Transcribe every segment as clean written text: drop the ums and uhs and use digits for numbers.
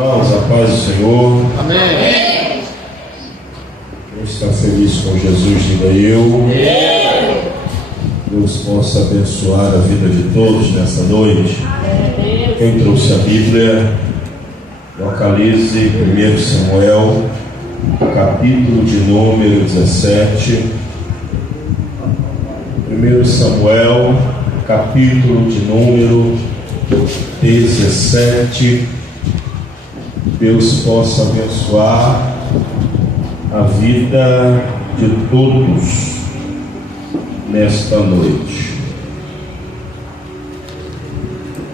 Irmãos, a paz do Senhor. Amém. Quem está feliz com Jesus, diga eu. Deus possa abençoar a vida de todos nessa noite. Quem trouxe a Bíblia, localize 1 Samuel, capítulo de número 17. 1 Samuel, capítulo de número 17. Deus possa abençoar a vida de todos nesta noite.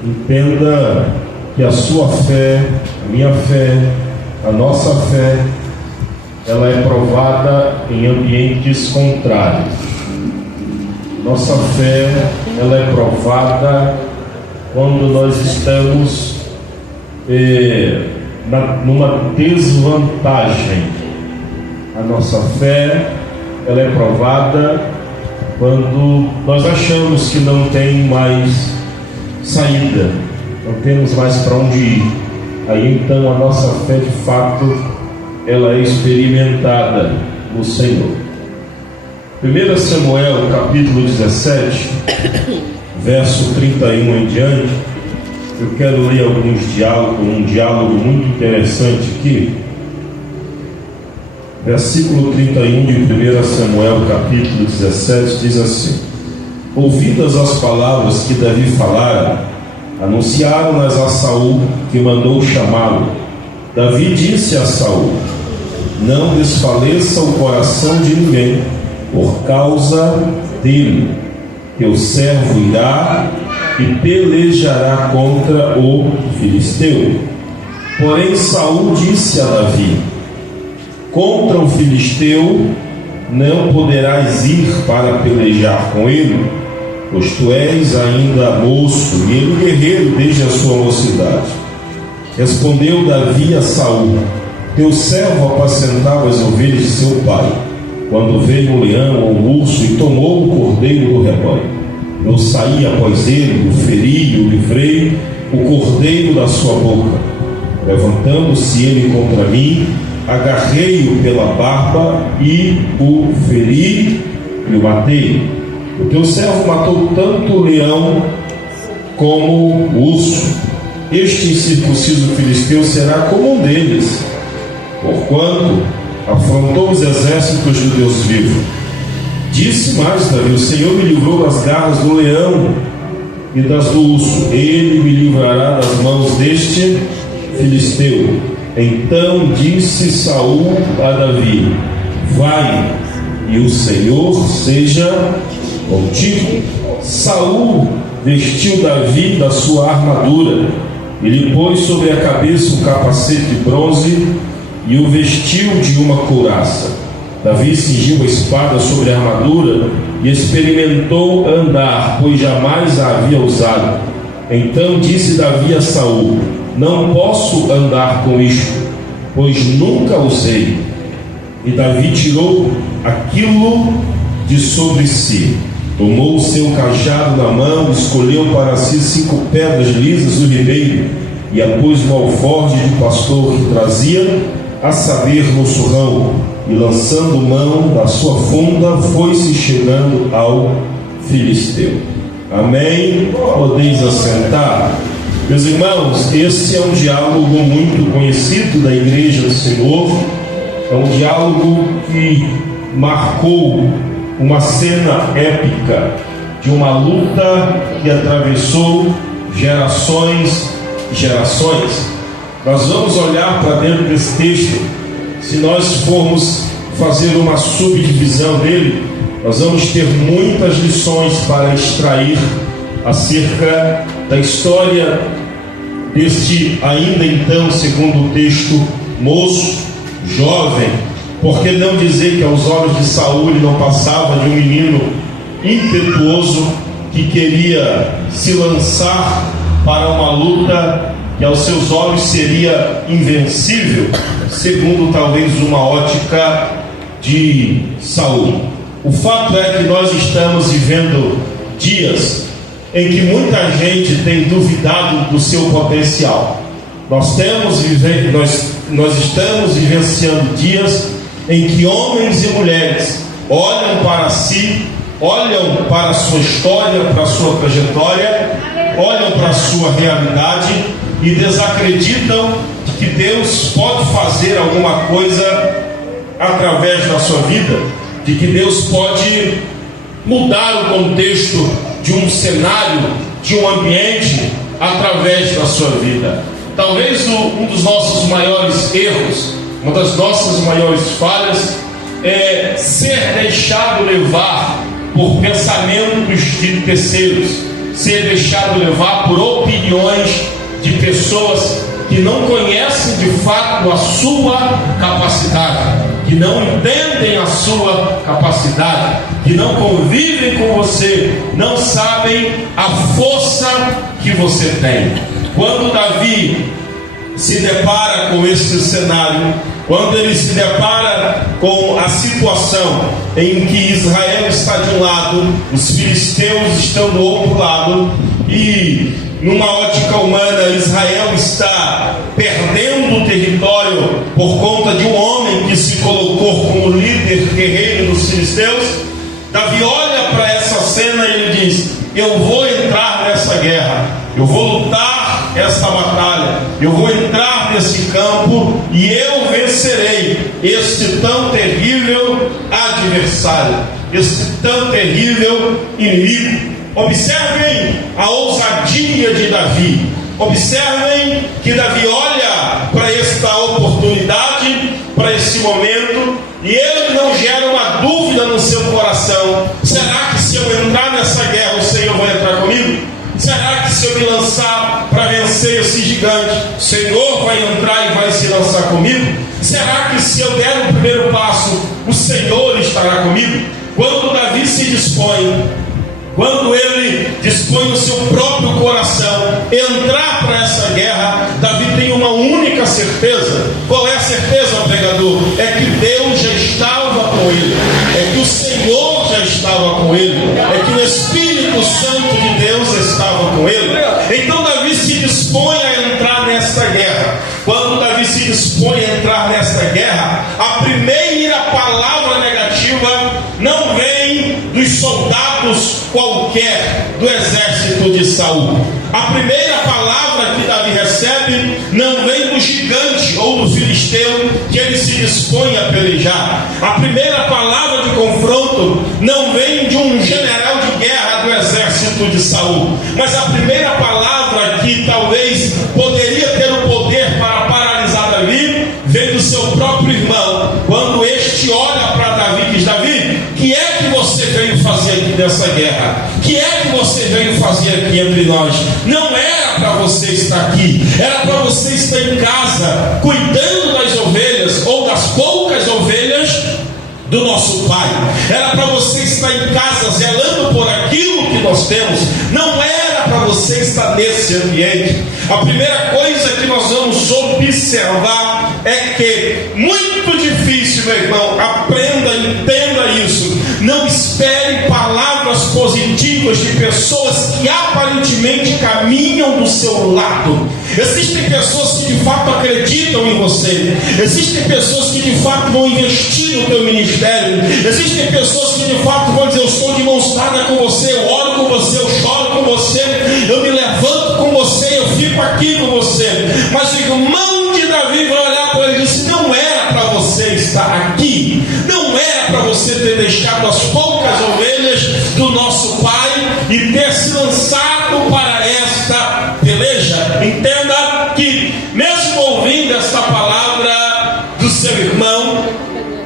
Entenda que a sua fé, a minha fé, a nossa fé, ela é provada em ambientes contrários. Nossa fé, ela é provada quando nós estamos numa desvantagem. A nossa fé, ela é provada quando nós achamos que não tem mais saída, não temos mais para onde ir. Aí então a nossa fé, de fato, ela é experimentada no Senhor. 1 Samuel, capítulo 17, verso 31 em diante. Eu quero ler um diálogo muito interessante aqui. Versículo 31 de 1 Samuel, capítulo 17, diz assim: ouvidas as palavras que Davi falara, anunciaram-nas a Saul, que mandou chamá-lo. Davi disse a Saul: não desfaleça o coração de ninguém por causa dele. Teu servo irá e pelejará contra o filisteu. Porém Saul disse a Davi: contra o filisteu não poderás ir para pelejar com ele, pois tu és ainda moço e ele guerreiro desde a sua mocidade. Respondeu Davi a Saul: teu servo apacentava as ovelhas de seu pai, quando veio o leão ou o urso e tomou o cordeiro do rebanho. Eu saí após ele, o feri e o livrei o cordeiro da sua boca. Levantando-se ele contra mim, agarrei-o pela barba e o feri e o matei. O teu servo matou tanto o leão como o urso. Este incircunciso filisteu será como um deles, porquanto afrontou os exércitos do Deus vivo. Disse mais Davi: o Senhor me livrou das garras do leão e das do urso, ele me livrará das mãos deste filisteu. Então disse Saul a Davi: vai, e o Senhor seja contigo. Saul vestiu Davi da sua armadura, e lhe pôs sobre a cabeça um capacete de bronze e o vestiu de uma couraça. Davi cingiu a espada sobre a armadura e experimentou andar, pois jamais a havia usado. Então disse Davi a Saul: não posso andar com isto, pois nunca usei. E Davi tirou aquilo de sobre si, tomou o seu cajado na mão, escolheu para si 5 pedras lisas do ribeiro e a pôs no alforje de pastor que trazia, a saber, no surrão, e lançando mão da sua funda, foi-se chegando ao filisteu. Amém? Podeis assentar. Meus irmãos, esse é um diálogo muito conhecido da Igreja do Senhor. É um diálogo que marcou uma cena épica de uma luta que atravessou gerações e gerações. Nós vamos olhar para dentro desse texto. Se nós formos fazer uma subdivisão dele, nós vamos ter muitas lições para extrair acerca da história deste ainda então, segundo o texto, moço, jovem. Por que não dizer que aos olhos de Saul ele não passava de um menino impetuoso que queria se lançar para uma luta que aos seus olhos seria invencível, segundo talvez uma ótica de Saul. O fato é que nós estamos vivendo dias em que muita gente tem duvidado do seu potencial. Nós estamos vivenciando dias em que homens e mulheres olham para si, olham para a sua história, para a sua trajetória, olham para a sua realidade e desacreditam de que Deus pode fazer alguma coisa através da sua vida, de que Deus pode mudar o contexto de um cenário, de um ambiente através da sua vida. Talvez um dos nossos maiores erros, uma das nossas maiores falhas é ser deixado levar por pensamentos de terceiros, ser deixado levar por opiniões de pessoas que não conhecem de fato a sua capacidade, que não entendem a sua capacidade, que não convivem com você, não sabem a força que você tem. Quando Davi se depara com esse cenário, quando ele se depara com a situação em que Israel está de um lado, os filisteus estão do outro lado, e numa ótica humana Israel está perdendo o território por conta de um homem que se colocou como líder guerreiro dos filisteus, Davi olha para essa cena e ele diz: eu vou entrar nessa guerra, eu vou lutar esta batalha, eu vou entrar nesse campo e eu vencerei este tão terrível adversário, este tão terrível inimigo. Observem a ousadia de Davi, observem que Davi olha para esta oportunidade, para esse momento, e ele não gera uma dúvida no seu coração: será que se eu entrar nessa guerra o Senhor vai entrar comigo? Será que se eu me lançar para vencer esse gigante, o Senhor vai entrar e vai se lançar comigo? Será que se eu der o primeiro passo, o Senhor estará comigo? Quando Davi se dispõe, quando ele dispõe o seu próprio coração entrar para essa guerra, Davi tem uma única certeza. Qual é a certeza, pregador? É que Deus já estava com ele, é que o Senhor já estava com ele, é que o Espírito Santo de Deus estava com ele. Então Davi se dispõe a entrar nesta guerra. Quando Davi se dispõe a entrar nesta guerra, a primeira palavra negativa não vem dos soldados qualquer do exército de Saul. A primeira palavra que Davi recebe não vem do gigante ou do filisteu que ele se dispõe a pelejar. A primeira palavra de confronto não vem de um general de guerra do exército de Saul, mas a primeira palavra que talvez poderia ter o poder para paralisar Davi vem do seu próprio irmão. Quando este olha para Davi e diz: Davi, o que é que você veio fazer aqui nessa guerra? O que é que você veio fazer aqui entre nós? Não era para você estar aqui, era para você estar em casa, cuidando das ovelhas, ou das poucas ovelhas do nosso pai. Era para você estar em casa, zelando por aquilo que nós temos. Não era para você estar nesse ambiente. A primeira coisa que nós vamos observar é que, muito difícil, meu irmão, aprenda, entenda isso. Não espere palavras positivas de pessoas que aparentemente caminham do seu lado. Existem pessoas que de fato acreditam em você. Existem pessoas que de fato vão investir no teu ministério. Existem pessoas que de fato vão dizer: eu estou de mãos dadas com você, eu oro com você, eu choro com você, eu me levanto com você, eu fico aqui com você. Mas o irmão de Davi vai olhar para ele e disse: não era para você estar aqui, não era para você ter deixado as poucas ovelhas do nosso pai e ter se lançado para esta peleja. Entenda que, mesmo ouvindo esta palavra do seu irmão,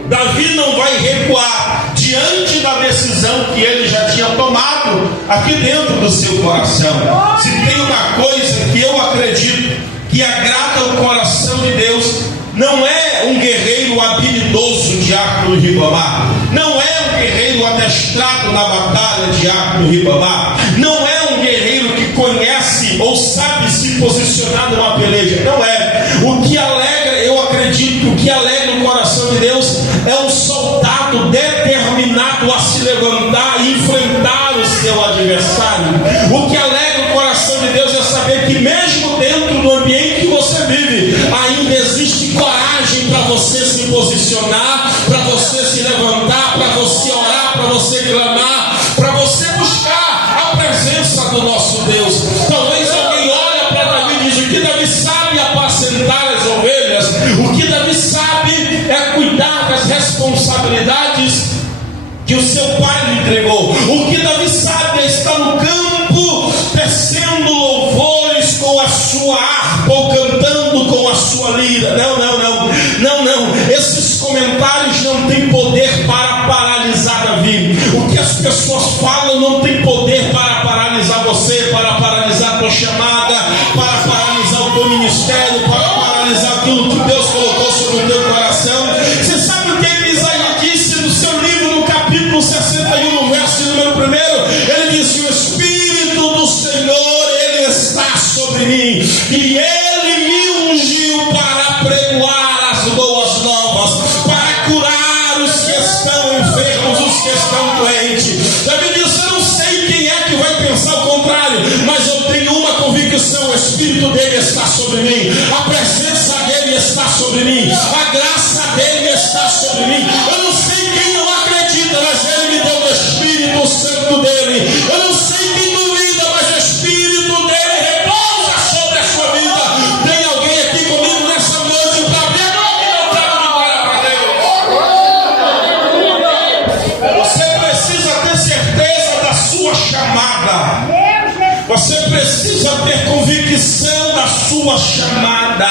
Davi não vai recuar diante da decisão que ele já tinha tomado aqui dentro do seu coração. Se tem uma coisa que eu acredito que agrada o coração de Deus, não é um guerreiro habilidoso, Diácono Ribamar. Não é um guerreiro adestrado na batalha, Diácono Ribamar. Não é um guerreiro que conhece ou sabe se posicionar numa peleja. Não é. O que alegra, eu acredito que o que alegra o coração de Deus é um soldado determinado a se levantar e enfrentar o seu adversário. O que alegra o coração de Deus é saber que, mesmo dentro do ambiente que você vive, posicionar, para você se levantar, para você orar, para você clamar, para você buscar a presença do nosso Deus. Talvez alguém olhe para Davi e diz: o que Davi sabe é apacentar as ovelhas, o que Davi sabe é cuidar das responsabilidades que o seu pai lhe entregou. O que Davi sabe é estar no campo tecendo louvores com a sua harpa ou cantando com a sua lira. Não. Esses comentários não têm poder para paralisar Davi. O que as pessoas falam não tem poder para paralisar você, para paralisar a tua chamada, para paralisar o teu ministério, para paralisar aquilo que Deus colocou sobre o teu coração. Você sabe o que Isaías disse no seu livro, no capítulo 61, no verso número 1? Ele disse: o Espírito do Senhor, Ele está sobre mim, e Ele me ungiu para pregoar as boas novas, para curar os que estão enfermos, os que estão doentes. Davi disse: eu não sei quem é que vai pensar o contrário, mas eu tenho uma convicção: o Espírito dele está sobre mim, a presença dele está sobre mim, a graça dele está sobre mim. Eu não sei quem não acredita, mas ele me deu o Espírito Santo dele. Eu não sei quem duvida, mas o Espírito dele repousa sobre a sua vida. Tem alguém aqui comigo nessa noite para abrir a boca e não para glória para Deus? Você precisa ter certeza da sua chamada. Você precisa ter convicção da sua chamada.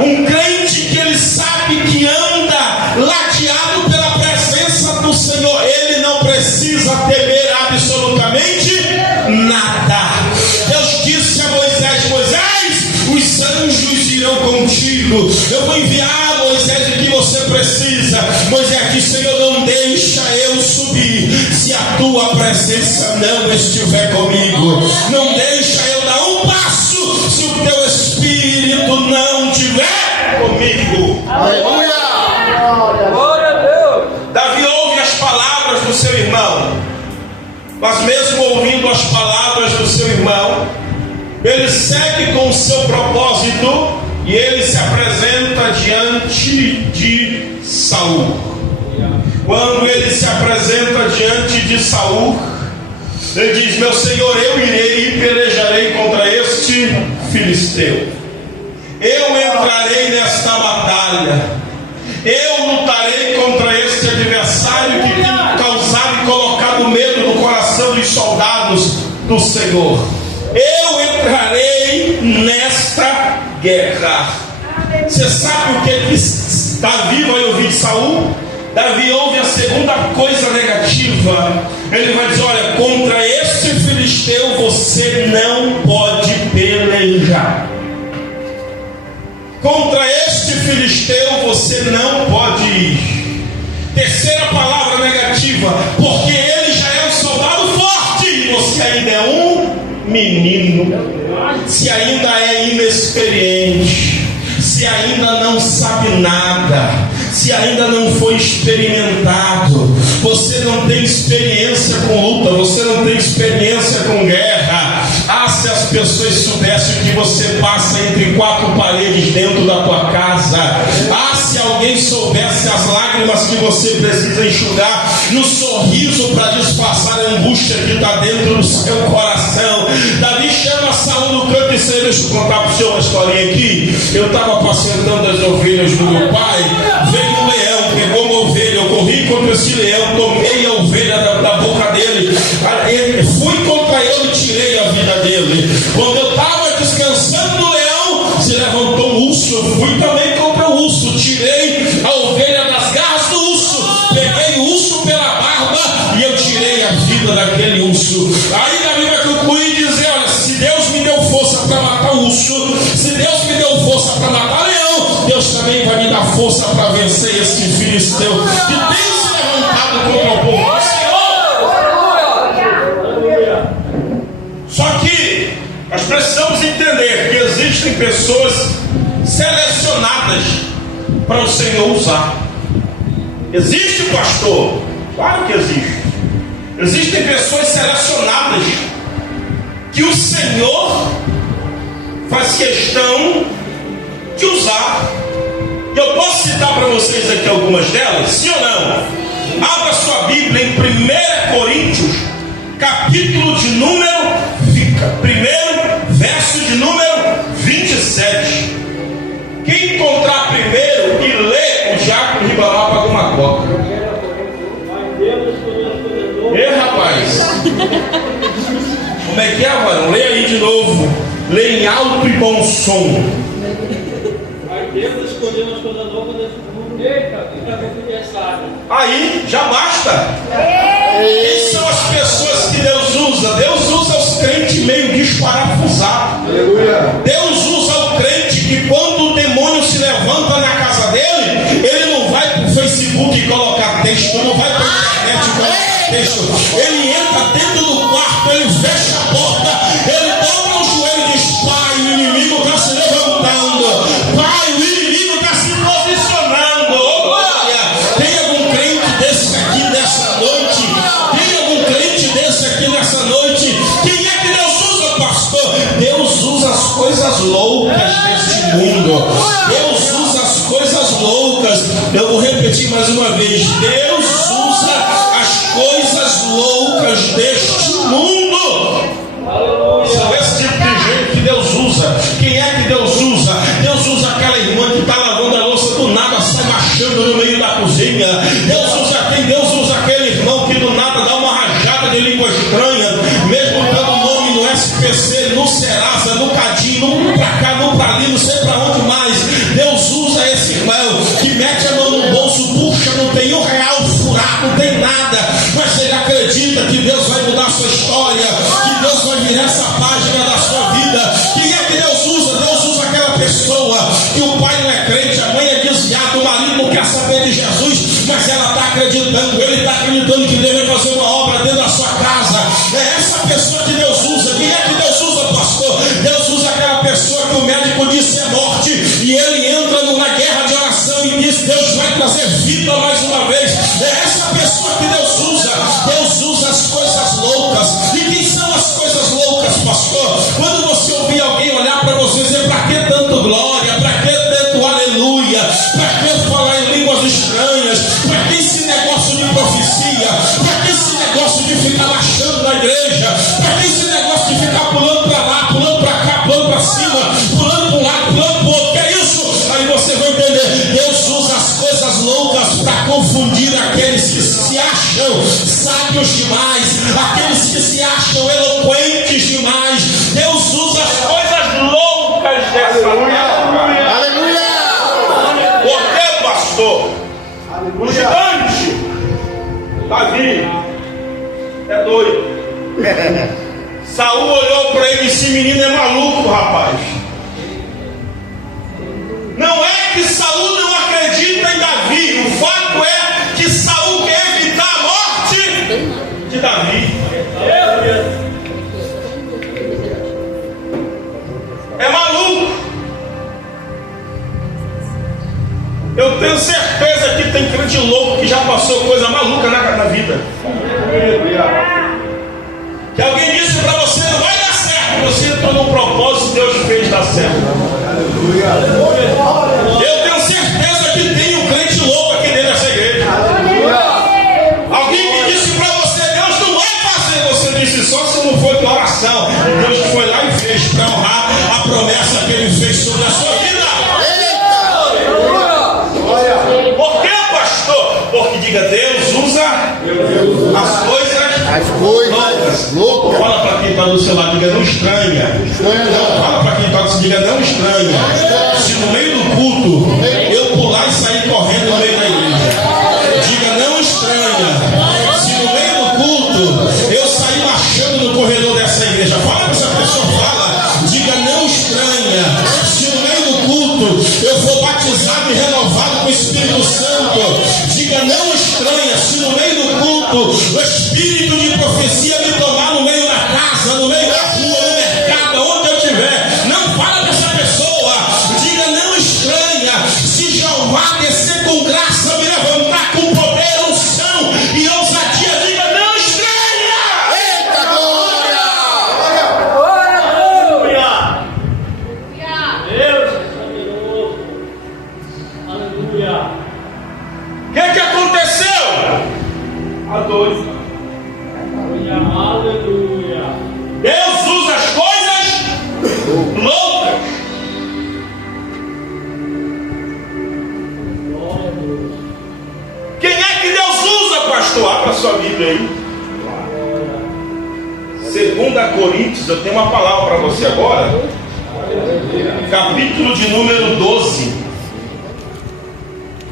Um crente que ele sabe que anda ladeado pela presença do Senhor, ele não precisa temer absolutamente nada. Deus disse a Moisés: Moisés, os anjos irão contigo. Eu vou enviar, Moisés, o que você precisa. Moisés disse: Senhor, não deixa eu subir se a tua presença não estiver comigo. Não deixa eu dar um passo se o teu Espírito não estiver comigo. Aleluia! Glória a Deus! Davi ouve as palavras do seu irmão, mas mesmo ouvindo as palavras do seu irmão, ele segue com o seu propósito e ele se apresenta diante de Saul. Quando ele se apresenta diante de Saul, ele diz: meu Senhor, eu irei e pelejarei contra este filisteu. Eu entrarei nesta batalha. Eu lutarei contra este adversário que tem causado e colocado medo no coração dos soldados do Senhor. Eu entrarei nesta guerra. Você sabe o que Davi vai ouvir de Saul? Davi ouve a segunda coisa negativa. Ele vai dizer: olha, contra este filisteu você não pode pelejar. Contra este filisteu você não pode ir. Terceira palavra negativa: porque ele já é um soldado forte e você ainda é um menino. Se ainda é inexperiente, se ainda não sabe nada, se ainda não foi experimentado, você não tem experiência com luta, você não tem experiência com guerra. Ah, se as pessoas soubessem o que você passa entre quatro paredes dentro da tua casa. Ah, se alguém soubesse as lágrimas que você precisa enxugar no sorriso para disfarçar a angústia que está dentro do seu coração. Davi chama Saul no canto e disse: deixa eu contar para o senhor uma historinha aqui. Eu estava apacentando as ovelhas do meu pai, veio um leão, pegou uma ovelha, eu corri contra esse leão, tomei a ovelha da boca dele, fui contra ele e tirei a vida dele. Quando eu estava descansando no leão, se levantou um urso, eu fui também contra o urso, tirei a ovelha das garras do urso, peguei o urso pela barba e eu tirei a vida daquele urso. Aí Davi vai concluir e dizer: olha, se Deus me deu força para matar o urso, se Deus me deu força para matar o leão, Deus também vai me dar força para vencer este filisteu que tem se levantado contra o povo do Senhor. Só que nós precisamos entender que existem pessoas selecionadas para o Senhor usar. Existe, pastor? Claro que existe. Existem pessoas selecionadas que o Senhor faz questão de usar. Eu posso citar para vocês aqui algumas delas, sim ou não? Abra sua Bíblia em 1 Coríntios, capítulo de número 1, verso de número 27. Quem encontrar primeiro e ler, o diácono Ribamar paga uma coca. Rapaz, como é que é, mano? Lê aí de novo. Lê em alto e bom som. Aí, já basta. Essas são as pessoas que Deus usa. Deus usa os crentes meio desparafusados. Deus usa o crente que quando o demônio se levanta na casa dele, ele não vai para o Facebook colocar texto, não vai para a internet colocar texto. Ele entra dentro do quarto, ele fecha a porta, ele dobra o joelho e diz: Pai, o inimigo está se levantando. Pai, o inimigo está se posicionando. Oh, glória! Tem algum crente desse aqui nessa noite? Tem algum crente desse aqui nessa noite? Quem é que Deus usa, pastor? Deus usa as coisas loucas deste mundo. Deus usa as coisas loucas. Eu vou repetir mais uma vez. Deus usa as coisas loucas deste mundo. São esse tipo de gente que Deus usa. Quem é que Deus usa? Deus usa aquela irmã que está lavando a louça, do nada sai marchando no meio da cozinha. Deus usa quem? Deus usa aquele irmão que do nada dá uma rajada de língua estranha, mesmo dando nome no SPC, no Serasa, no Cadinho, não pra cá, não pra ali, não sei pra onde mais. Deus usa esse irmão que mete a mão no bolso, puxa, não tem R$1 furado, não tem nada, mas ele acredita que Deus vai mudar a sua história, que Deus vai virar essa página da sua vida. Quem é que Deus usa? Deus usa aquela pessoa que o pai não é crente, a mãe é desviada, o marido não quer saber de Jesus, mas ela está acreditando, ele está acreditando que deve fazer uma obra dentro da sua casa. É essa pessoa que Deus usa. Quem é que Deus usa, pastor? Deus usa aquela pessoa que o médico disse é morte, e ele entra numa guerra de oração e diz: Deus vai trazer vida mais uma vez. É essa pessoa que Deus usa. Deus usa as coisas loucas. E quem são as coisas loucas, pastor? Quando você ouvir alguém olhar para você e dizer: para que tanto glória, para que tanto aleluia, para que falar em línguas estranhas, para que esse negócio de profecia, para que esse negócio de ficar marchando na igreja, para que esse negócio de ficar pulando para lá, pulando para cá, pulando para cima, pulando para um lado, pulando para o outro, que é isso? Aí você vai entender. Deus usa as coisas loucas para confundir aqueles que se acham sábios demais, aqueles que se acham eloquentes demais. Deus usa as coisas loucas dessa terra. Aleluia! Por que, pastor? O gigante Davi é doido. Saul olhou para ele e disse: menino é maluco, rapaz. Não é que Saul não acredita em Davi, o fato é que Saul quer evitar a morte de Davi. É maluco. Eu tenho certeza que tem crente louco que já passou coisa maluca na vida. Que alguém disse para você: não vai dar certo, você entrou num propósito, Deus fez dar certo. Eu tenho certeza que tem um crente louco aqui dentro dessa igreja. Alguém que disse para você: Deus não vai fazer. Você disse: só se não for tua oração. Deus foi lá e fez para honrar a promessa que ele fez sobre a sua vida. Por que, pastor? Porque diga: Deus usa as coisas loucas. Fala para quem está do seu lado, diga: não estranha. Fala para quem está do seu lado, diga: não estranha. Se no meio do culto eu pular e sair correndo no meio da igreja, diga: não estranha. Se no meio do culto eu sair marchando no corredor dessa igreja, fala para essa pessoa, fala, diga: não estranha. Se no meio do culto eu for batizado e renovado com o Espírito Santo, diga: não estranha. Se no meio do culto o Espírito de profecia me tomar no meio da casa, no meio da rua, no mercado, onde eu estiver, não fala dessa pessoa, diga: não estranha. Se Jeová descer com graça, me levantar com poder, unção e ousadia, diga: não estranha. Eita glória! doido. Aleluia. Deus usa as coisas loucas. Quem é que Deus usa, pastor? Abra sua Bíblia aí. 2 Coríntios, eu tenho uma palavra para você agora. Capítulo de número 12,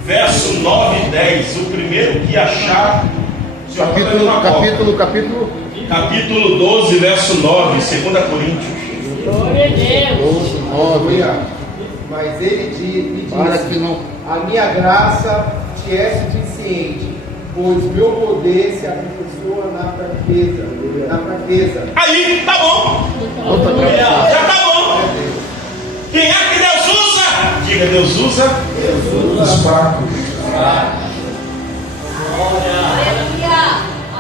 verso 9 e 10. O primeiro que achar. Capítulo 12, verso 9, 2 Coríntios. Glória a Deus. 9. Mas ele me disse: a minha graça te é suficiente, pois meu poder se aperfeiçoa na fraqueza. Aí, tá bom. Já tá bom. Quem é que Deus usa? Diga, Deus usa os fracos.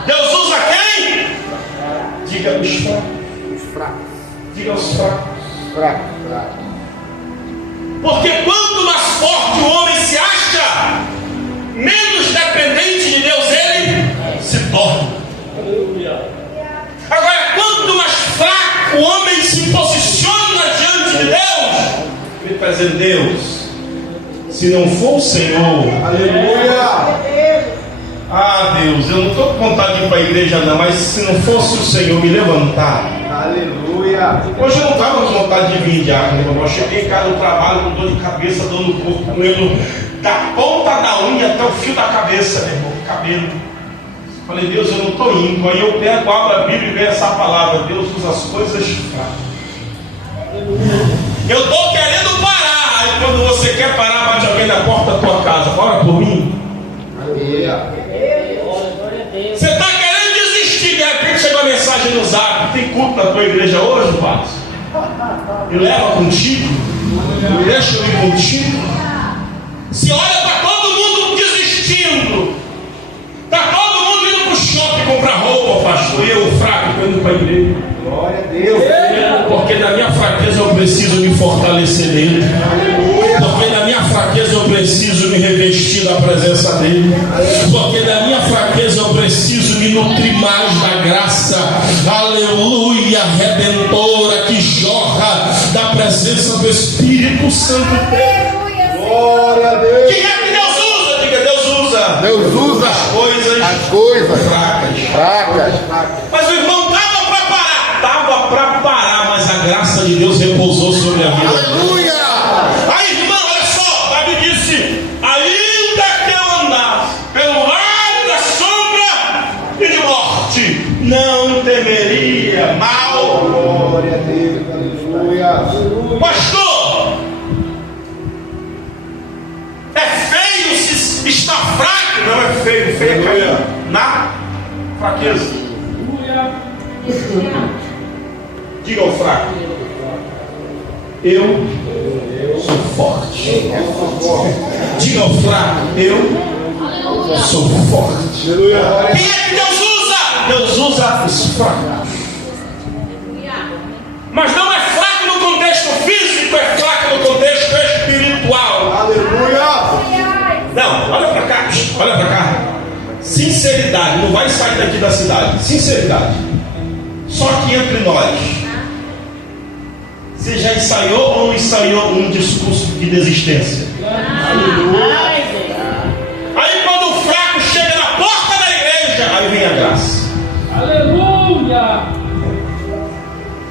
Deus usa quem? Diga os fracos. Diga os fracos. Porque quanto mais forte o homem se acha, menos dependente de Deus ele se torna. Agora, quanto mais fraco o homem se posiciona diante de Deus, ele está dizendo: Deus, se não for o Senhor, Aleluia. ah Deus, eu não estou com vontade de ir para a igreja não, mas se não fosse o Senhor me levantar. Aleluia. Hoje eu não estava com vontade de vir, diácono. Eu cheguei em casa do trabalho com dor de cabeça, dor no corpo, doendo da ponta da unha até o fio da cabeça, meu irmão, cabelo. Falei: Deus, eu não estou indo. Aí eu pego, abro a Bíblia e vejo essa palavra: Deus usa as coisas fracas. Eu estou querendo parar. Aí quando você quer parar, bate alguém na porta da tua casa: ora por mim. Aleluia. Você está querendo desistir. De repente chega uma mensagem no zap: tem culto na tua igreja hoje, Paz? Me leva contigo. Me deixa eu ir contigo. Se olha para todo mundo desistindo, está todo mundo indo para o shopping comprar roupa, pastor, e eu fraco indo para a igreja. Glória a Deus. Porque na minha fraqueza eu preciso me fortalecer nele. Porque na minha fraqueza eu preciso me revestir da presença dele. Porque na minha fraqueza eu preciso me nutrir mais da graça, aleluia, redentora, que jorra da presença do Espírito Santo dele. Glória a Deus. Quem é que Deus usa? Diga: Deus usa. Deus usa as coisas fracas. fracas. Mas o irmão estava para parar. Estava para parar, mas a graça de Deus repousou sobre a vida. Aleluia! Aí, irmão, olha só, Davi disse: ainda que eu andasse pelo vale da sombra e de morte, não temeria mal. Glória a Deus. Aleluia. Pastor, é feio se está fraco? Não é feio, feio é cair na fraqueza. Diga ao fraco: eu sou forte. Diga ao fraco: eu sou forte. Quem é que Deus usa? Deus usa os fracos. Mas não é fraco no contexto físico, é fraco no contexto espiritual. Aleluia. Não, olha para cá, olha para cá. Sinceridade, não vai sair daqui da cidade. Sinceridade. Só que entre nós, você já ensaiou ou não ensaiou um discurso de desistência? Aí quando o fraco chega na porta da igreja, aí vem a graça. Aleluia.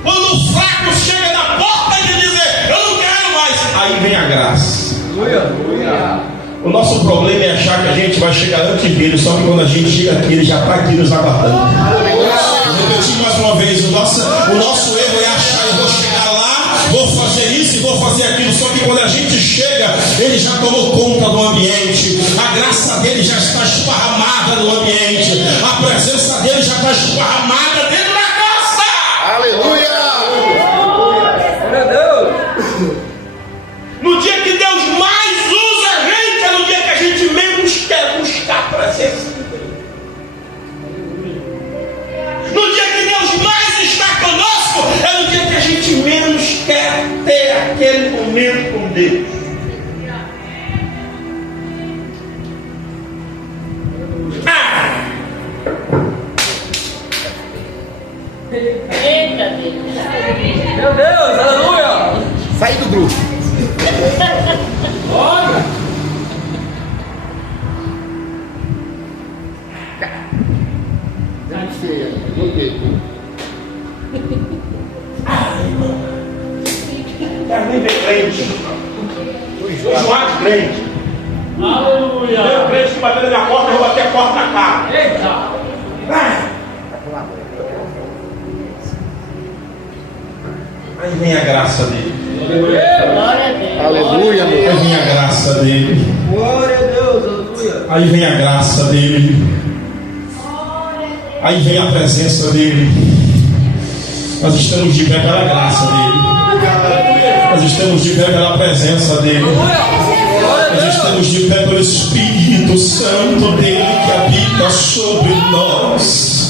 Quando o fraco chega na porta de dizer: eu não quero mais, aí vem a graça. Aleluia. O nosso problema é achar que a gente vai chegar antes dele, só que quando a gente chega aqui, ele já está aqui nos aguardando. Vou repetir mais uma vez: o nosso erro é achar: eu vou chegar lá, vou fazer isso e vou fazer aquilo. Só que quando a gente chega, ele já tomou conta do ambiente, a graça dele já está esparramada no ambiente, a presença dele já está esparramada dentro da casa. Aleluia! Glória a Deus. No dia que Deus mais usa a gente, é no dia que a gente menos quer buscar a presença dele. No dia que Deus mais está conosco, é no dia que a gente menos quer ter aquele momento com Deus. Quero nem ver crente. Enjoar de crente. Aleluia. Meu crente que bateu na minha porta, eu vou bater a porta na cara. Eita. Aí vem a graça dele. Aleluia, Aí vem a graça dele. Glória a Deus, aleluia. Aí vem a graça dele. Aí vem a presença dele. Nós estamos de pé pela graça dele. Nós estamos de pé pela presença dele. Nós estamos de pé pelo Espírito Santo dele que habita sobre nós.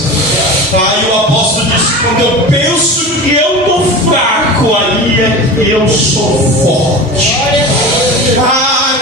Aí o apóstolo diz: quando eu penso que eu estou fraco, aí é que eu sou forte.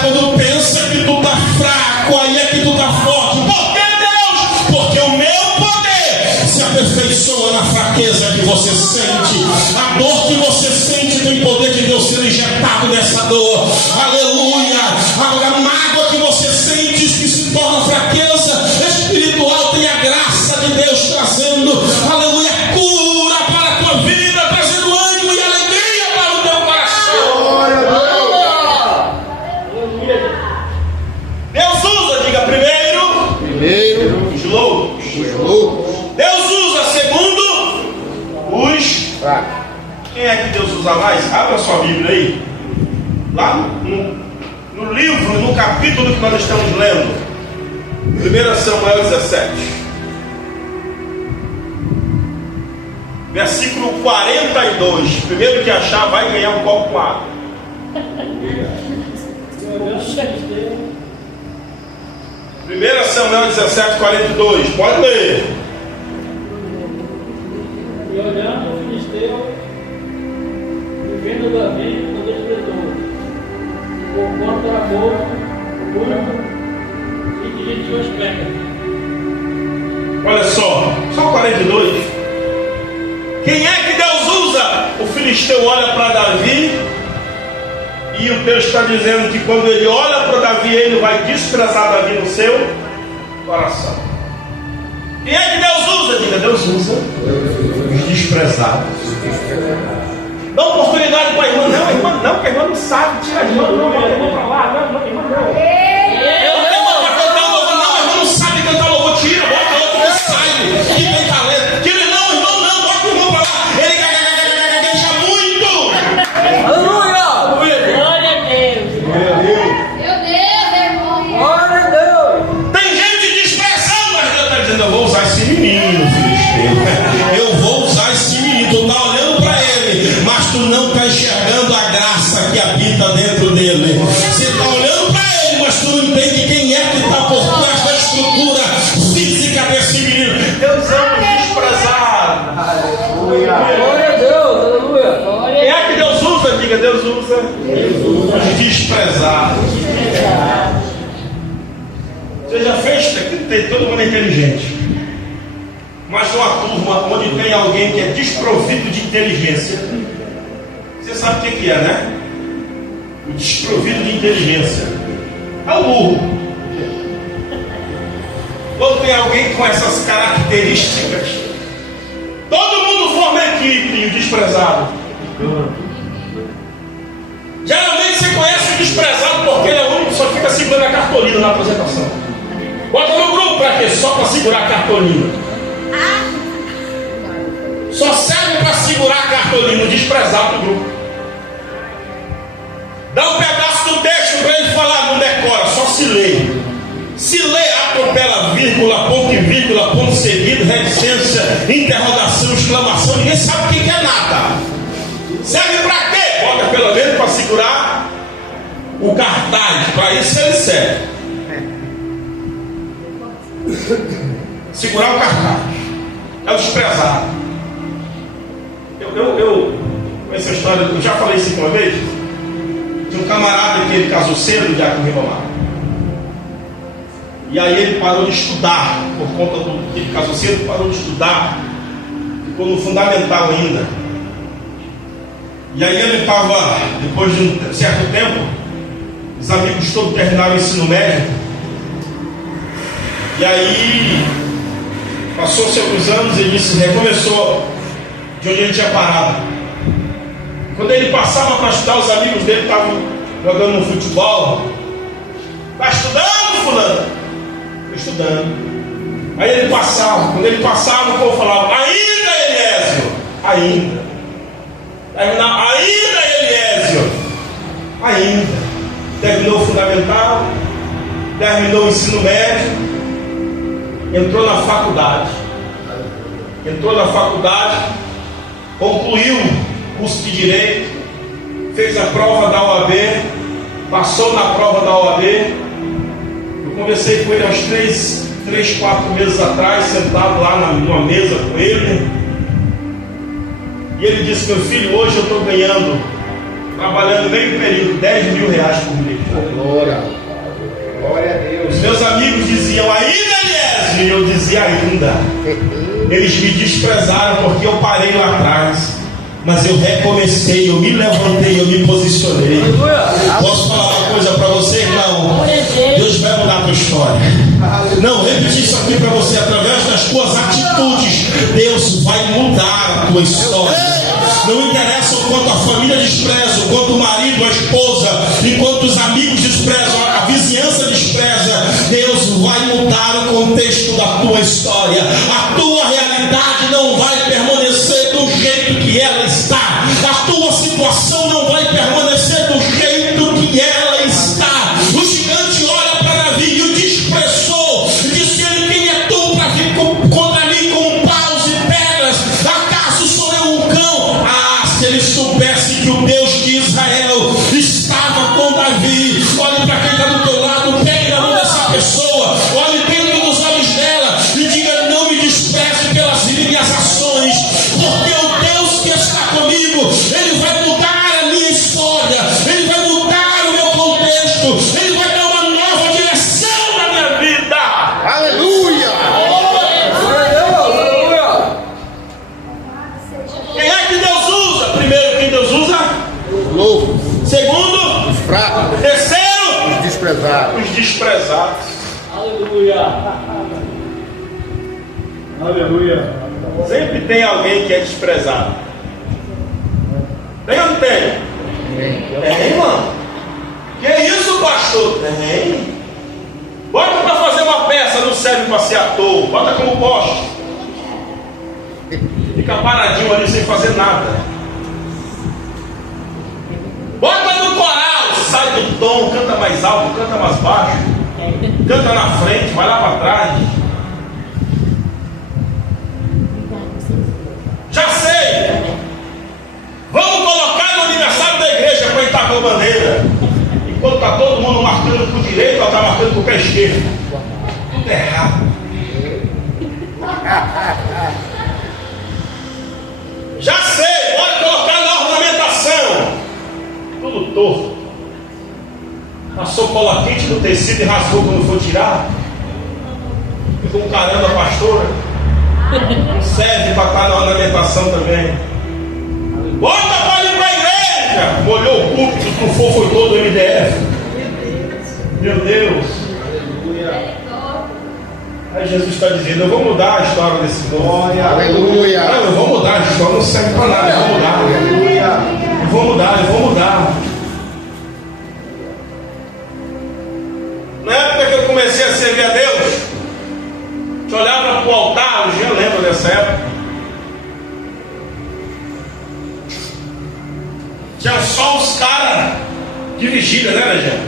Quando pensa que tu está fraco, aí é que tu está forte. Por que, Deus? Porque o meu poder se aperfeiçoa na fraqueza que você sente. A dor que você sente tem poder de Deus ser injetado nessa dor. Aleluia. A mágoa que você sente que se torna fraqueza espiritual tem a graça de Deus trazendo, aleluia, cura para a tua vida, trazendo ânimo e alegria para o teu coração. Deus usa, diga primeiro os loucos. Deus usa segundo os fracos. Quem é que Deus usa mais? Abra sua Bíblia aí. Lá no livro, no capítulo que nós estamos lendo, 1 Samuel 17, versículo 42. Primeiro que achar vai ganhar um copo com água. 1 Samuel 17, 42. Pode ler. E olhando o filisteu, e vendo Davi, o despretou. Porquanto era morto, ruivo e de suas pernas. Olha só 42. Quem é que Deus usa? O filisteu olha para Davi, e o texto está dizendo que quando ele olha para Davi, ele vai desprezar Davi no seu coração. Quem é que Deus usa? Diga, Deus usa os desprezados. Dá oportunidade para a irmã. Não, a irmã não, porque a irmã não sabe. Tira a irmã, não, bota a irmã para lá. Não, a irmã não. Eu não tenho para cantar louvor, não. A irmã não sabe cantar louvor. Tira, bota outro que sai. Que tem talento. Tira, não, irmão, não, bota o irmão para lá. Ele gagueja muito. Aleluia! Glória a Deus! Meu Deus, irmão. Glória a Deus! Tem gente desprezando, mas Deus está dizendo: eu vou usar esse menino, filisteu. Eu vou usar esse menino. Tu está olhando para ele, mas tu não está enxergando a graça que habita dentro dele. Você está olhando para ele, mas tu não entende quem é que está por trás da estrutura física desse menino. Deus ama os desprezados. Glória a Deus! Aleluia! Quem é que Deus usa? Diga, Deus usa os desprezados. Você já fez? Todo mundo é inteligente. Mas uma turma onde tem alguém que é desprovido de inteligência. Você sabe o que é, né? O desprovido de inteligência é o burro. Quando tem alguém com essas características, todo mundo forma equipe e o desprezado. Geralmente você conhece o desprezado porque ele é o único que só fica segurando a cartolina na apresentação. Bota no grupo para quê? Só para segurar a cartolina. Só serve para segurar a cartolina, o desprezado do grupo. Dá um pedaço do texto para ele falar, não decora, só se lê. Se lê, atropela vírgula, ponto e vírgula, ponto seguido, reticência, interrogação, exclamação, ninguém sabe o que é nada. Serve para quê? Bota pelo menos para segurar o cartaz, para isso ele serve. Segurar o cartaz. É o desprezado. Com essa história, eu já falei isso uma vez. Tinha um camarada que ele casou cedo, já com Ribamar. E aí ele parou de estudar, por conta do que ele casou cedo, parou de estudar, ficou no fundamental ainda. E aí ele estava, depois de um certo tempo, os amigos todos terminaram o ensino médio. E aí Passou-se alguns anos, ele disse, recomeçou de onde ele tinha parado. Quando ele passava para estudar, os amigos dele estavam jogando no futebol. Está estudando, fulano? Estou estudando. Aí ele passava, quando ele passava, o povo falava, ainda Eliésio, ainda. Ainda Eliésio, ainda. Terminou o fundamental, terminou o ensino médio, entrou na faculdade. Concluiu o curso de Direito, fez a prova da OAB, passou na prova da OAB. Eu conversei com ele há uns 3, 4 meses atrás, sentado lá numa mesa com ele. E ele disse, meu filho, hoje eu estou ganhando, trabalhando meio período, 10 mil reais por mês. Glória a Deus. Os meus amigos diziam, ainda Eliésio, e eu dizia ainda. Eles me desprezaram porque eu parei lá atrás. Mas eu recomecei, eu me levantei, eu me posicionei. Posso falar uma coisa para você, irmão? Deus vai mudar a tua história. Não, repetir isso aqui para você. Através das tuas atitudes, Deus vai mudar a tua história. Não interessa o quanto a família despreza, o quanto o marido, a esposa, enquanto os amigos desprezam, a vizinhança despreza, Deus vai mudar o contexto da tua história. A tua realidade não vai permanecer do jeito que ela está. A tua situação não vai permanecer do jeito que ela está. O gigante olha para Davi e o desprezou. Disse ele, quem é tu para vir contra mim com paus e pedras? Acaso sou eu um cão? Ah, se ele soubesse que o Deus de Israel estava com Davi. Olhe para quem está do teu lado, pegue na mão dessa pessoa, olhe dentro dos olhos dela e diga, não me despreze pelas minhas ações, porque o Deus que está comigo, Ele vai mudar a minha história, Ele vai mudar o meu contexto, Ele vai dar uma nova direção na minha vida. Aleluia! Quem é que Deus usa? Primeiro, quem Deus usa? Louco, Segundo, fraco, terceiro, desprezado. os desprezados. Aleluia. Aleluia. Sempre tem alguém que é desprezado. Tem ou não tem? Tem, irmão. Que isso, pastor? Tem. Bota para fazer uma peça, não serve para ser ator. Bota como poste. Fica paradinho ali sem fazer nada. Bota no coral, sai do tom, canta mais alto, canta mais baixo. Canta na frente, vai lá para trás. Já sei. Vamos colocar no aniversário da igreja para entrar com a bandeira. Enquanto está todo mundo marcando para o direito, ela está marcando para o pé esquerdo. Tudo errado. Já sei, pode colocar na ornamentação. Tudo torto. Passou cola quente no tecido e rasgou quando for tirar. Ficou um caramba, pastora. Não serve para estar na ornamentação também. Bota para ir para a igreja. Molhou o púlpito, trufou, foi todo o MDF. Meu Deus. Aí Jesus está dizendo, eu vou mudar a história desse povo. Aleluia. Não, eu vou mudar a história, não serve para nada, eu vou mudar. Eu vou mudar. Na época que eu comecei a servir a Deus, a gente olhava para o altar, o Jean lembra dessa época. Tinha só os caras de vigília, né, Jean?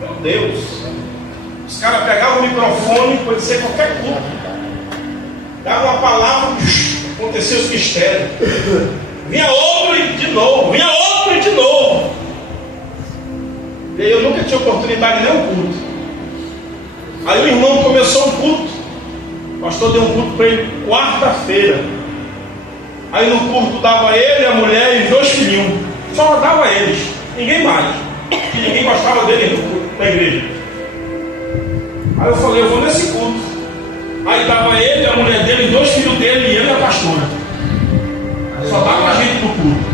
Meu Deus. Os caras pegavam o microfone, pode ser qualquer culto. Dava uma palavra, acontecia os mistérios. Vinha outro e de novo, vinha outro e de novo. E aí eu nunca tinha oportunidade de nem um culto. Aí o irmão começou um culto. O pastor deu um culto para ele quarta-feira. Aí no culto dava ele, a mulher e os 2 filhinhos. Só dava eles, ninguém mais. E ninguém gostava dele na igreja. Aí eu falei, eu vou nesse culto. Aí dava ele, a mulher dele, os 2 filhos dele e ele e a pastora. Só dava a gente no culto.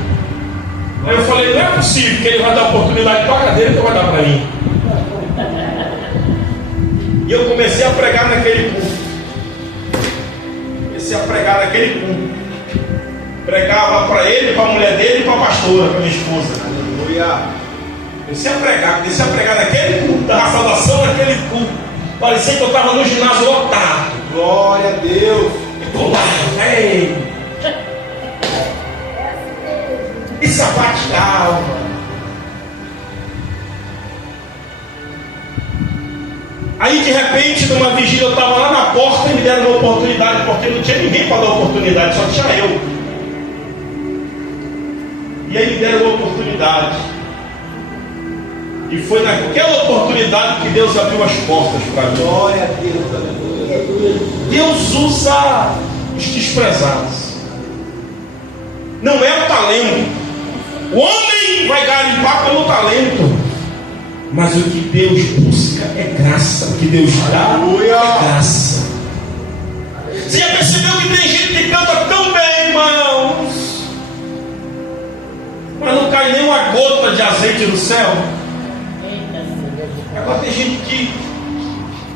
Aí eu falei, não é possível que ele vai dar oportunidade para a cadeira que vai dar para mim. E eu comecei a pregar naquele culto. aquele culto. Pregava para ele, para a mulher dele e para a pastora, para a minha esposa. Aleluia. Comecei a pregar naquele culto, da salvação naquele culto. Parecia que eu estava no ginásio lotado. Glória a Deus. E colava, ei. E sapateava. Aí de repente, numa vigília, eu estava lá na porta e me deram uma oportunidade, porque não tinha ninguém para dar oportunidade, só tinha eu. E aí me deram uma oportunidade. E foi naquela oportunidade que Deus abriu as portas para mim. Glória a Deus, aleluia. Deus usa os desprezados. Não é o talento. O homem vai garimpar pelo talento. Mas o que Deus busca é graça. O que Deus dá é graça. Você já percebeu que tem gente que canta tão bem, irmãos, mas não cai nem uma gota de azeite do céu? Agora tem gente que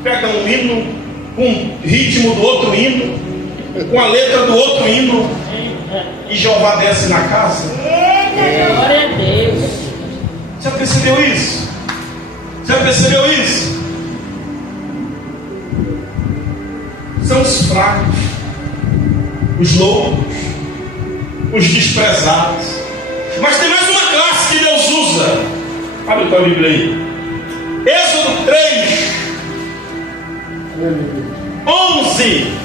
pega um hino com o ritmo do outro hino, com a letra do outro hino, e Jeová desce na casa. Glória a Deus. Já percebeu isso? Já percebeu isso? São os fracos, os loucos, os desprezados. Mas tem mais uma classe que Deus usa. Abre a tua Bíblia aí. Êxodo 3, 11.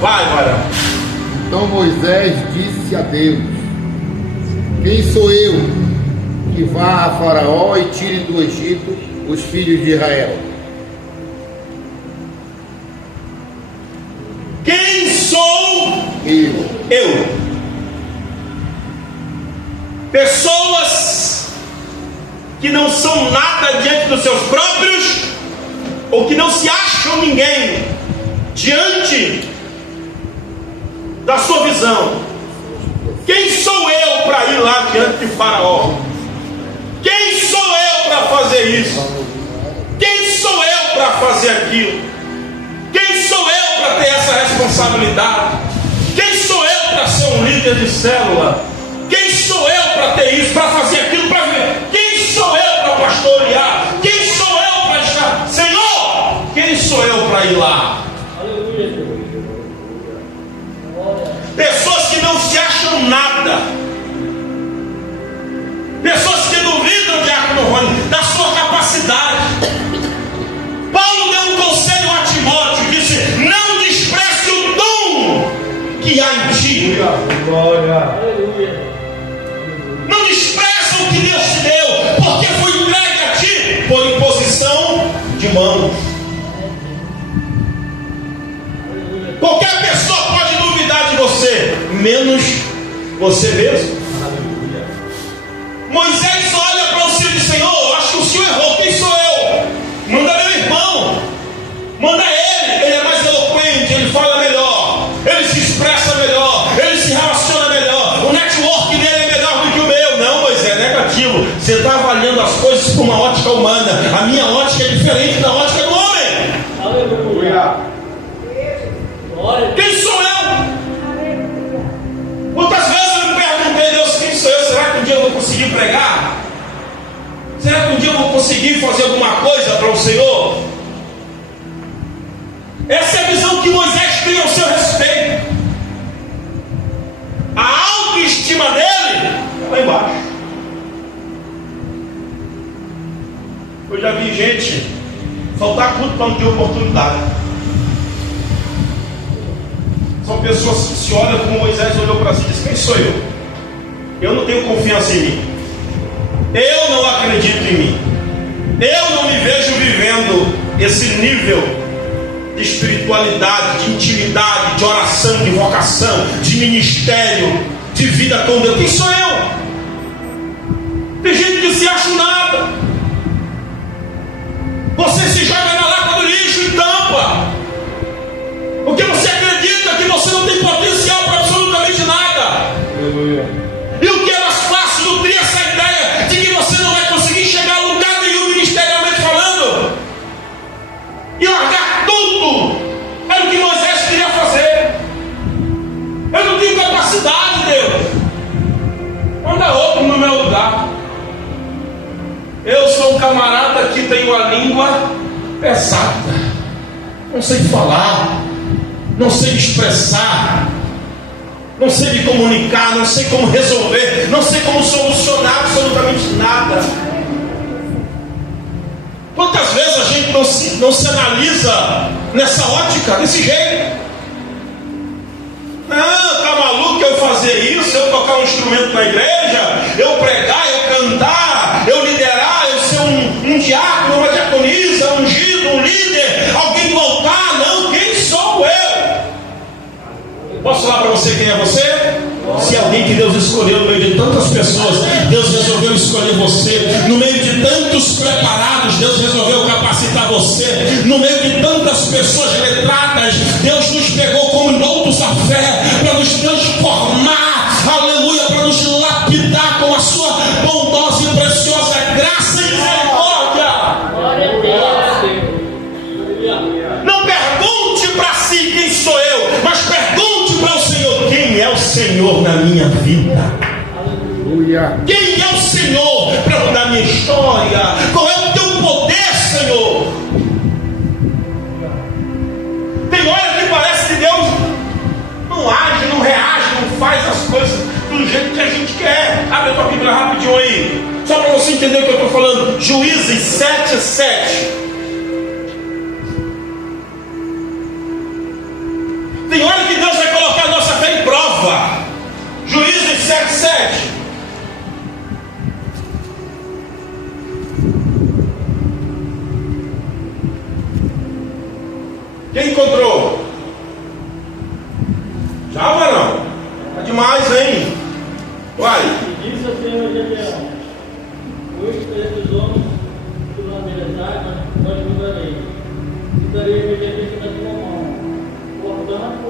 Vai, Varão. Então Moisés disse a Deus: quem sou eu que vá a Faraó e tire do Egito os filhos de Israel? Quem sou Eu. Pessoas que não são nada diante dos seus próprios, ou que não se acham ninguém diante da sua visão. Quem sou eu para ir lá diante de Faraó? Quem sou eu para fazer isso? Quem sou eu para fazer aquilo? Quem sou eu para ter essa responsabilidade? Quem sou eu para ser um líder de célula? Quem sou eu para ter isso, para fazer aquilo, para ver? Quem sou eu para pastorear? Quem sou eu para estar? Senhor, quem sou eu para ir lá? Pessoas que não se acham nada, pessoas que duvidam, Diácono Rony, da sua capacidade. Paulo deu um conselho a Timóteo, disse: não despreze o dom que há em ti. Glória. Não despreze o que Deus te deu, porque foi entregue a ti por imposição de mãos. Qualquer pessoa pode duvidar de você, menos você mesmo. Moisés olha para o Senhor e diz: Senhor, acho que o Senhor errou. Quem sou eu? Manda meu irmão, manda ele. Ele é mais eloquente, ele fala melhor, ele se expressa melhor, ele se relaciona melhor, o network dele é melhor do que o meu. Não, Moisés, é negativo. Você está avaliando as coisas por uma ótica humana. A minha ótica é diferente da ótica do homem. Aleluia. Quem sou eu? Muitas vezes eu me perguntei: Deus, quem sou eu? Será que um dia eu vou conseguir pregar? Será que um dia eu vou conseguir fazer alguma coisa para o Senhor? Essa é a visão que Moisés tem ao seu respeito. A autoestima dele lá embaixo. Eu já vi gente faltar culto para não ter oportunidade. São pessoas que se olham como Moisés olhou para si e disse: quem sou eu? Eu não tenho confiança em mim. Eu não acredito em mim. Eu não me vejo vivendo esse nível de espiritualidade, de intimidade, de oração, de vocação, de ministério, de vida com Deus. Quem sou eu? Tem gente que se acha nada. Você se joga na lata do lixo e tampa, porque você acredita que você não tem potencial para absolutamente língua pesada, não sei falar, não sei me expressar, não sei me comunicar, não sei como resolver, não sei como solucionar absolutamente nada. Quantas vezes a gente não se analisa nessa ótica, desse jeito? Não, tá maluco eu fazer isso, eu tocar um instrumento na igreja, eu pregar, eu cantar, eu liderar, eu ser um diácono, uma diaconisa, um ungido, um líder, alguém voltar? Não, quem sou eu? Posso falar para você quem é você? Se alguém que Deus escolheu no meio de tantas pessoas, Deus resolveu escolher você. No meio de tantos preparados, Deus resolveu capacitar você. No meio de tantas pessoas letradas, Deus nos pegou como doutos à fé, para nos transformar, aleluia, para nos lapidar com a sua bondosa e preciosa graça e misericórdia. Glória a Deus. Não pergunte para si quem sou eu, mas pergunte para o Senhor quem é o Senhor na minha vida. Aleluia. Quem é o Senhor para mudar minha história? Qual é o teu poder, Senhor? Tem hora que parece que Deus não age, não reage, não faz as coisas do jeito que a gente quer. Abre a tua Bíblia rapidinho aí, só para você entender o que eu estou falando. Juízes 7:7. Tem hora que Deus vai colocar a nossa fé em prova. Juízes 7:7. Quem encontrou? Já ou não? Tá demais, hein? Vai. E disse ao Senhor Gedeão: hoje para esses homens que não endereçaram, nós mudarei. E darei imediatamente na tua mão. Portanto,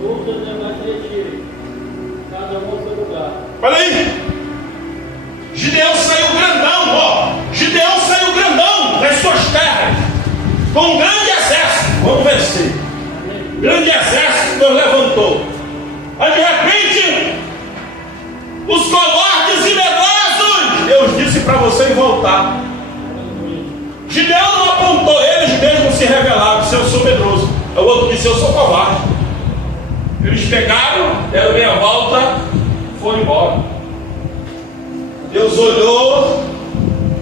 todos os demais se retirem, cada um ao seu lugar. Olha aí. Gideão saiu grandão, ó. Gideão saiu grandão das suas terras, com um grande exército. Vamos vencer. Grande exército Deus levantou. Aí de repente, os covardes e medrosos, Deus disse para você voltar. Gideão não apontou eles mesmos se revelaram: se eu sou medroso. O outro disse: eu sou covarde. Eles pegaram, deram meia volta, foram embora. Deus olhou,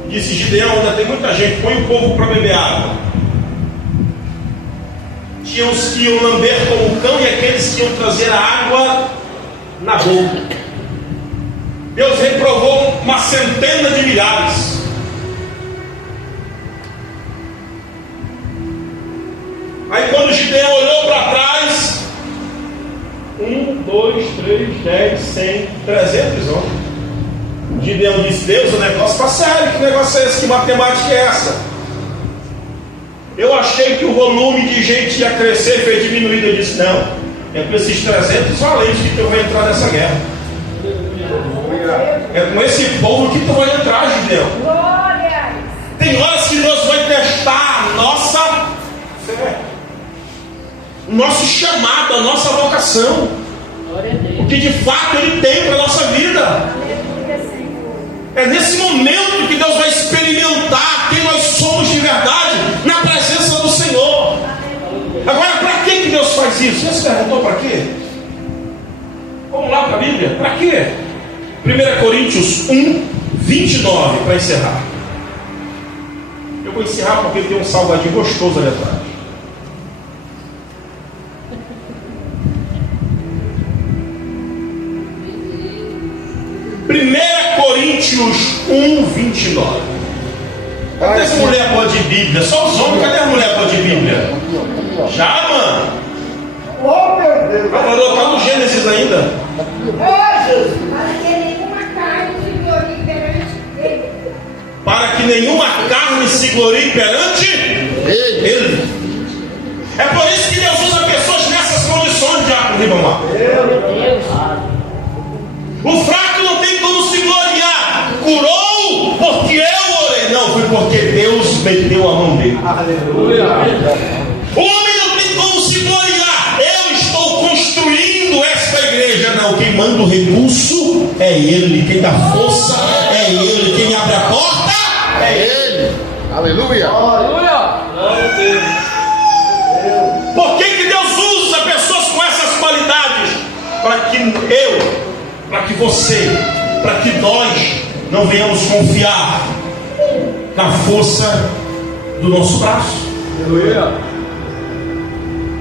disse: Gideão, ainda tem muita gente, põe o povo para beber água. Tinha os que iam lamber como cão e aqueles que iam trazer a água na boca. Deus reprovou uma centena de milhares. Aí quando Gideão olhou para trás, 1, 2, 3, 10, 100, 300 homens. Gideão disse: Deus, o negócio está sério. Que negócio é esse? Que matemática é essa? Eu achei que o volume de gente ia crescer e foi diminuído. Eu disse: não, é com esses 300 valentes que tu vai entrar nessa guerra. É com esse povo que tu vai entrar, Gideão. Tem horas que Deus vai testar a nossa fé, o nosso chamado, a nossa vocação, o que de fato Ele tem para a nossa vida. É nesse momento que Deus vai experimentar quem nós somos de verdade na presença do Senhor. Agora, para que Deus faz isso? Você se perguntou para quê? Vamos lá para a Bíblia. Para quê? 1 Coríntios 1:29, para encerrar. Eu vou encerrar porque tem um salgadinho gostoso ali atrás. 1 Coríntios 1:29. Cadê essa mulher boa de Bíblia? Só os homens, cadê a mulher boa de Bíblia? Já, mano? Oh, meu Deus! Agora está no Gênesis ainda. Para que nenhuma carne se glorie perante Ele. É por isso que Deus usa pessoas nessas condições, Diácono Ribamar. O fraco não tem como se gloriar. Curou porque eu orei. Não, foi porque Deus meteu a mão dele. Aleluia! O homem não tem como se gloriar. Eu estou construindo esta igreja. Não, quem manda o recurso é Ele. Quem dá força é Ele. Quem abre a porta é Ele. Aleluia. Glória a Deus. Por que Deus usa pessoas com essas qualidades? Para que você, para que nós não venhamos confiar na força do nosso braço. Aleluia.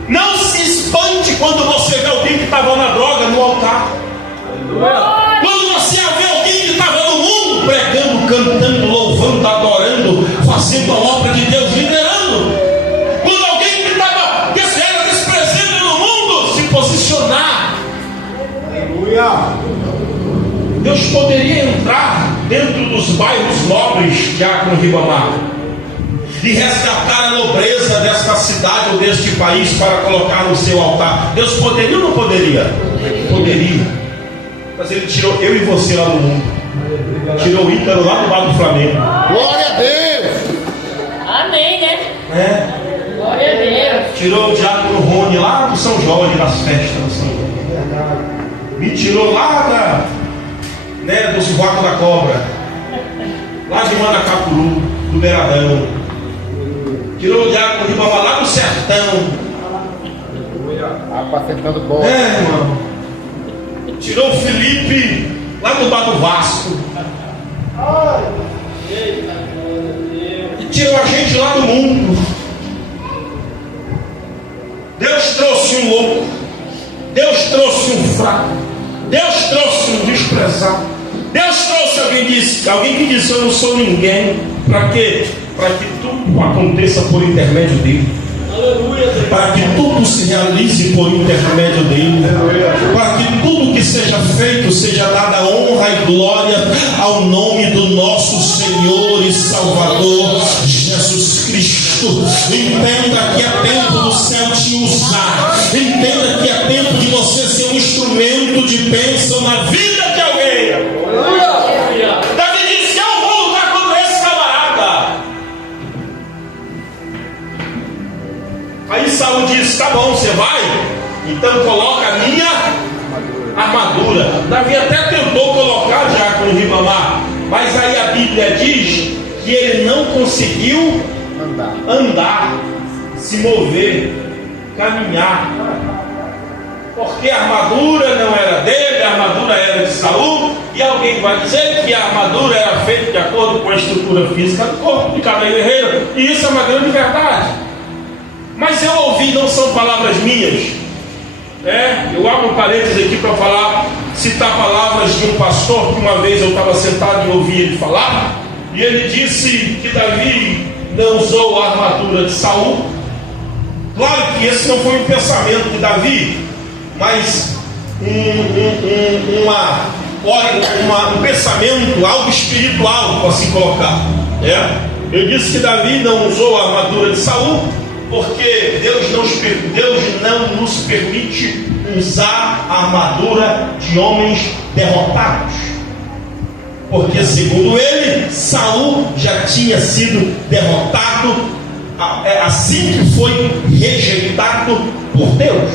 Não se espante quando você vê alguém que estava na droga no altar. Aleluia. Quando você vê alguém que estava no mundo pregando, cantando, louvando, adorando, fazendo a obra de Deus, liderando. Quando alguém que estava desprezando no mundo se posicionar. Aleluia. Deus poderia entrar dentro dos bairros nobres, Diácono Ribamar, e resgatar a nobreza desta cidade ou deste país para colocar no seu altar. Deus poderia ou não poderia? Poderia. Mas Ele tirou eu e você lá do mundo. Tirou o Ícaro lá do bar do Flamengo. Glória a Deus. Amém, né? É. Glória a Deus. Tirou o Diácono Rony lá do São Jorge, das festas do São Jorge. Me tirou lá do Sovaco da Cobra, lá de Manacapuru, do Beiradão. Tirou o Diácono Ribamar lá do sertão. Apacentando bola. Irmão. Tirou o Felipe lá do bar do Vasco. E tirou a gente lá do mundo. Deus trouxe um louco. Deus trouxe um fraco. Deus trouxe um desprezado. Deus trouxe alguém que disse: eu não sou ninguém. Para quê? Para que tudo aconteça por intermédio dele. Aleluia. Para que tudo se realize por intermédio dele. Para que tudo que seja feito seja dada honra e glória ao nome do nosso Senhor e Salvador Jesus Cristo. Entenda que é tempo do céu te usar. Entenda que é tempo de você ser um instrumento de bênção na vida de alguém. Aleluia. Davi disse: eu vou lutar contra esse camarada. Aí Saul disse: tá bom, você vai? Então coloca a minha armadura. Davi até tentou colocar, Diácono Ribamar, mas aí a Bíblia diz que ele não conseguiu andar, se mover, caminhar, porque a armadura não era dele, a armadura era de Saul. E alguém vai dizer que a armadura era feita de acordo com a estrutura física do corpo de cada guerreiro, e isso é uma grande verdade. Mas eu ouvi, não são palavras minhas, eu abro parênteses aqui para citar palavras de um pastor que uma vez eu estava sentado e ouvi ele falar, e ele disse que Davi não usou a armadura de Saul. Claro que esse não foi um pensamento de Davi, mas um pensamento, algo espiritual, para se colocar. Eu disse que Davi não usou a armadura de Saul, porque Deus não nos permite usar a armadura de homens derrotados. Porque segundo ele, Saul já tinha sido derrotado, assim que foi rejeitado por Deus.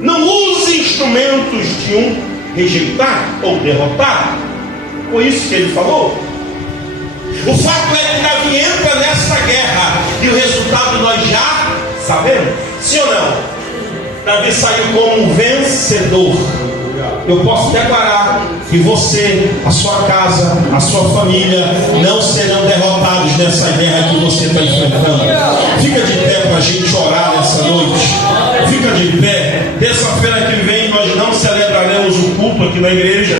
Não use instrumentos de um rejeitado ou derrotado. Foi isso que ele falou. O fato é que Davi entra nessa guerra e o resultado nós já sabemos. Sim ou não? Davi saiu como um vencedor. Eu posso declarar que você, a sua casa, a sua família não serão derrotados nessa guerra que você está enfrentando. Fica de pé para a gente orar nessa noite. Fica de pé. Terça-feira que vem nós não celebraremos o culto aqui na igreja.